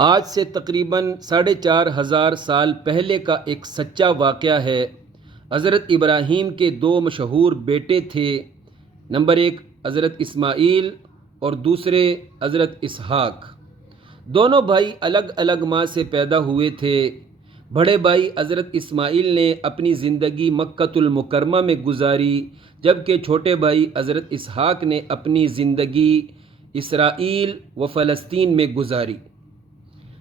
آج سے تقریباً 4,500 سال پہلے کا ایک سچا واقعہ ہے۔ حضرت ابراہیم کے دو مشہور بیٹے تھے، نمبر 1 حضرت اسماعیل اور دوسرے حضرت اسحاق۔ دونوں بھائی الگ الگ ماں سے پیدا ہوئے تھے۔ بڑے بھائی حضرت اسماعیل نے اپنی زندگی مکۃ المکرمہ میں گزاری، جبکہ چھوٹے بھائی حضرت اسحاق نے اپنی زندگی اسرائیل و فلسطین میں گزاری۔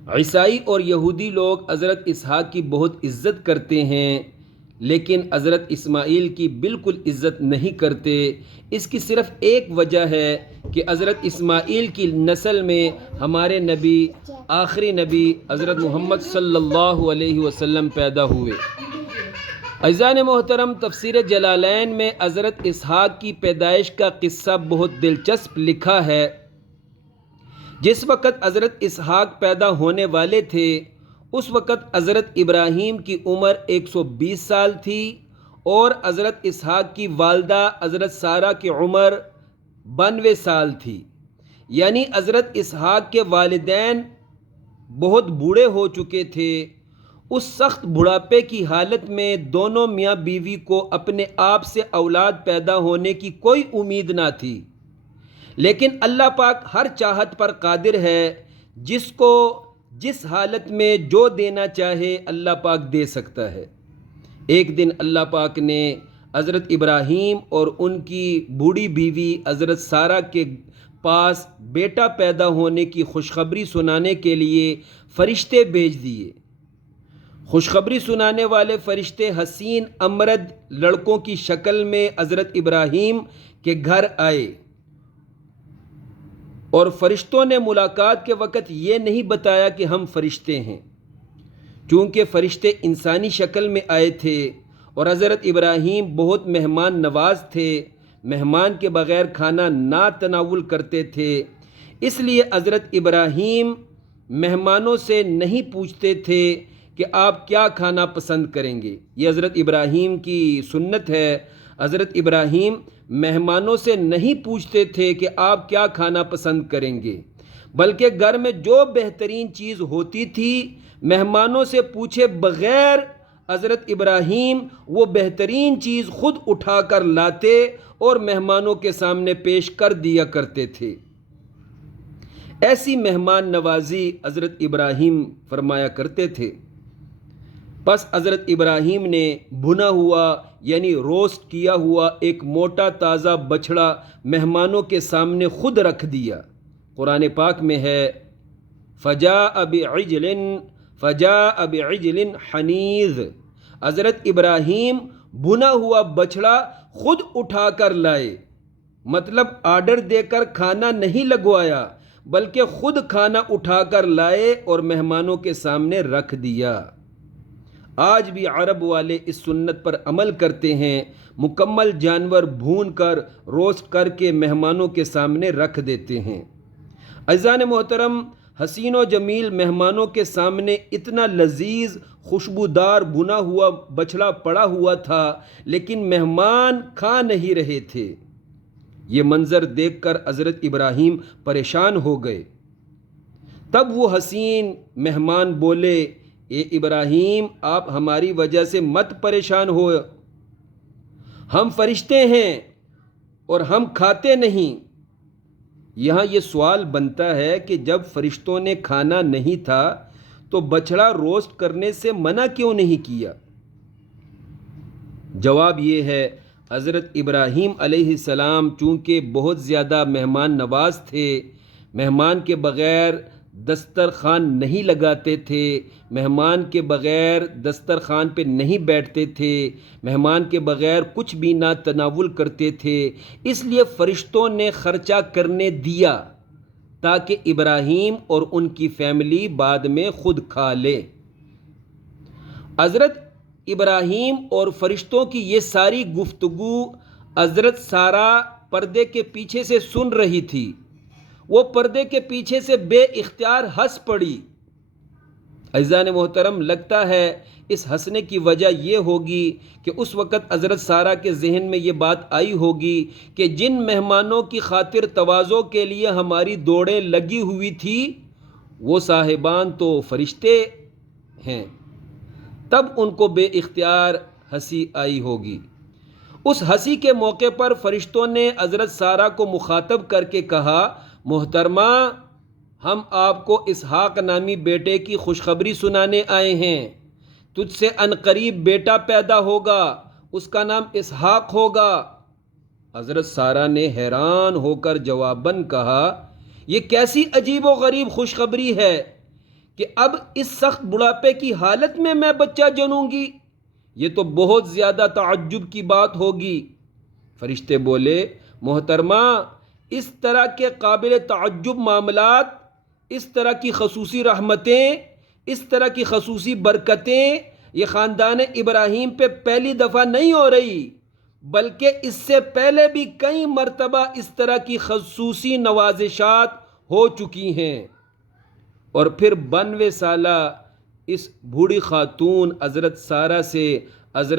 عیسائی اور یہودی لوگ حضرت اسحاق کی بہت عزت کرتے ہیں، لیکن حضرت اسماعیل کی بالکل عزت نہیں کرتے۔ اس کی صرف ایک وجہ ہے کہ حضرت اسماعیل کی نسل میں ہمارے نبی، آخری نبی حضرت محمد صلی اللہ علیہ وسلم پیدا ہوئے۔ عزیزان محترم، تفسیر جلالین میں حضرت اسحاق کی پیدائش کا قصہ بہت دلچسپ لکھا ہے۔ جس وقت حضرت اسحاق پیدا ہونے والے تھے، اس وقت حضرت ابراہیم کی عمر 120 سال تھی اور حضرت اسحاق کی والدہ حضرت سارہ کی عمر 92 سال تھی۔ یعنی حضرت اسحاق کے والدین بہت بوڑھے ہو چکے تھے۔ اس سخت بڑھاپے کی حالت میں دونوں میاں بیوی کو اپنے آپ سے اولاد پیدا ہونے کی کوئی امید نہ تھی، لیکن اللہ پاک ہر چاہت پر قادر ہے، جس کو جس حالت میں جو دینا چاہے اللہ پاک دے سکتا ہے۔ ایک دن اللہ پاک نے حضرت ابراہیم اور ان کی بوڑھی بیوی حضرت سارہ کے پاس بیٹا پیدا ہونے کی خوشخبری سنانے کے لیے فرشتے بھیج دیے۔ خوشخبری سنانے والے فرشتے حسین امرد لڑکوں کی شکل میں حضرت ابراہیم کے گھر آئے، اور فرشتوں نے ملاقات کے وقت یہ نہیں بتایا کہ ہم فرشتے ہیں، چونکہ فرشتے انسانی شکل میں آئے تھے اور حضرت ابراہیم بہت مہمان نواز تھے، مہمان کے بغیر کھانا نہ تناول کرتے تھے۔ اس لیے حضرت ابراہیم مہمانوں سے نہیں پوچھتے تھے کہ آپ کیا کھانا پسند کریں گے۔ یہ حضرت ابراہیم کی سنت ہے۔ حضرت ابراہیم مہمانوں سے نہیں پوچھتے تھے کہ آپ کیا کھانا پسند کریں گے، بلکہ گھر میں جو بہترین چیز ہوتی تھی مہمانوں سے پوچھے بغیر حضرت ابراہیم وہ بہترین چیز خود اٹھا کر لاتے اور مہمانوں کے سامنے پیش کر دیا کرتے تھے۔ ایسی مہمان نوازی حضرت ابراہیم فرمایا کرتے تھے۔ پس حضرت ابراہیم نے بھنا ہوا یعنی روسٹ کیا ہوا ایک موٹا تازہ بچھڑا مہمانوں کے سامنے خود رکھ دیا۔ قرآن پاک میں ہے فَجَاءَ بِعِجْلٍ حَنِيذٍ۔ حضرت ابراہیم بھنا ہوا بچھڑا خود اٹھا کر لائے، مطلب آرڈر دے کر کھانا نہیں لگوایا، بلکہ خود کھانا اٹھا کر لائے اور مہمانوں کے سامنے رکھ دیا۔ آج بھی عرب والے اس سنت پر عمل کرتے ہیں، مکمل جانور بھون کر روسٹ کر کے مہمانوں کے سامنے رکھ دیتے ہیں۔ عزیزان محترم، حسین و جمیل مہمانوں کے سامنے اتنا لذیذ خوشبودار بھنا ہوا بچھڑا پڑا ہوا تھا، لیکن مہمان کھا نہیں رہے تھے۔ یہ منظر دیکھ کر حضرت ابراہیم پریشان ہو گئے۔ تب وہ حسین مہمان بولے، اے ابراہیم، آپ ہماری وجہ سے مت پریشان ہو، ہم فرشتے ہیں اور ہم کھاتے نہیں۔ یہاں یہ سوال بنتا ہے کہ جب فرشتوں نے کھانا نہیں تھا تو بچھڑا روسٹ کرنے سے منع کیوں نہیں کیا؟ جواب یہ ہے، حضرت ابراہیم علیہ السلام چونکہ بہت زیادہ مہمان نواز تھے، مہمان کے بغیر دسترخوان نہیں لگاتے تھے، مہمان کے بغیر دسترخوان پہ نہیں بیٹھتے تھے، مہمان کے بغیر کچھ بھی نہ تناول کرتے تھے، اس لیے فرشتوں نے خرچہ کرنے دیا تاکہ ابراہیم اور ان کی فیملی بعد میں خود کھا لے۔ حضرت ابراہیم اور فرشتوں کی یہ ساری گفتگو حضرت سارہ پردے کے پیچھے سے سن رہی تھی۔ وہ پردے کے پیچھے سے بے اختیار ہنس پڑی۔ عزیزان محترم، لگتا ہے اس ہنسنے کی وجہ یہ ہوگی کہ اس وقت حضرت سارہ کے ذہن میں یہ بات آئی ہوگی کہ جن مہمانوں کی خاطر تواضع کے لیے ہماری دوڑیں لگی ہوئی تھی وہ صاحبان تو فرشتے ہیں۔ تب ان کو بے اختیار ہنسی آئی ہوگی۔ اس ہنسی کے موقع پر فرشتوں نے حضرت سارہ کو مخاطب کر کے کہا، محترمہ، ہم آپ کو اسحاق نامی بیٹے کی خوشخبری سنانے آئے ہیں۔ تجھ سے عنقریب بیٹا پیدا ہوگا، اس کا نام اسحاق ہوگا۔ حضرت سارہ نے حیران ہو کر جواباً کہا، یہ کیسی عجیب و غریب خوشخبری ہے کہ اب اس سخت بڑھاپے کی حالت میں بچہ جنوں گی؟ یہ تو بہت زیادہ تعجب کی بات ہوگی۔ فرشتے بولے، محترمہ، اس طرح کے قابل تعجب معاملات، اس طرح کی خصوصی رحمتیں، اس طرح کی خصوصی برکتیں یہ خاندان ابراہیم پہ پہلی دفعہ نہیں ہو رہی، بلکہ اس سے پہلے بھی کئی مرتبہ اس طرح کی خصوصی نوازشات ہو چکی ہیں۔ اور پھر 92 سالہ اس بوڑھی خاتون حضرت سارہ سے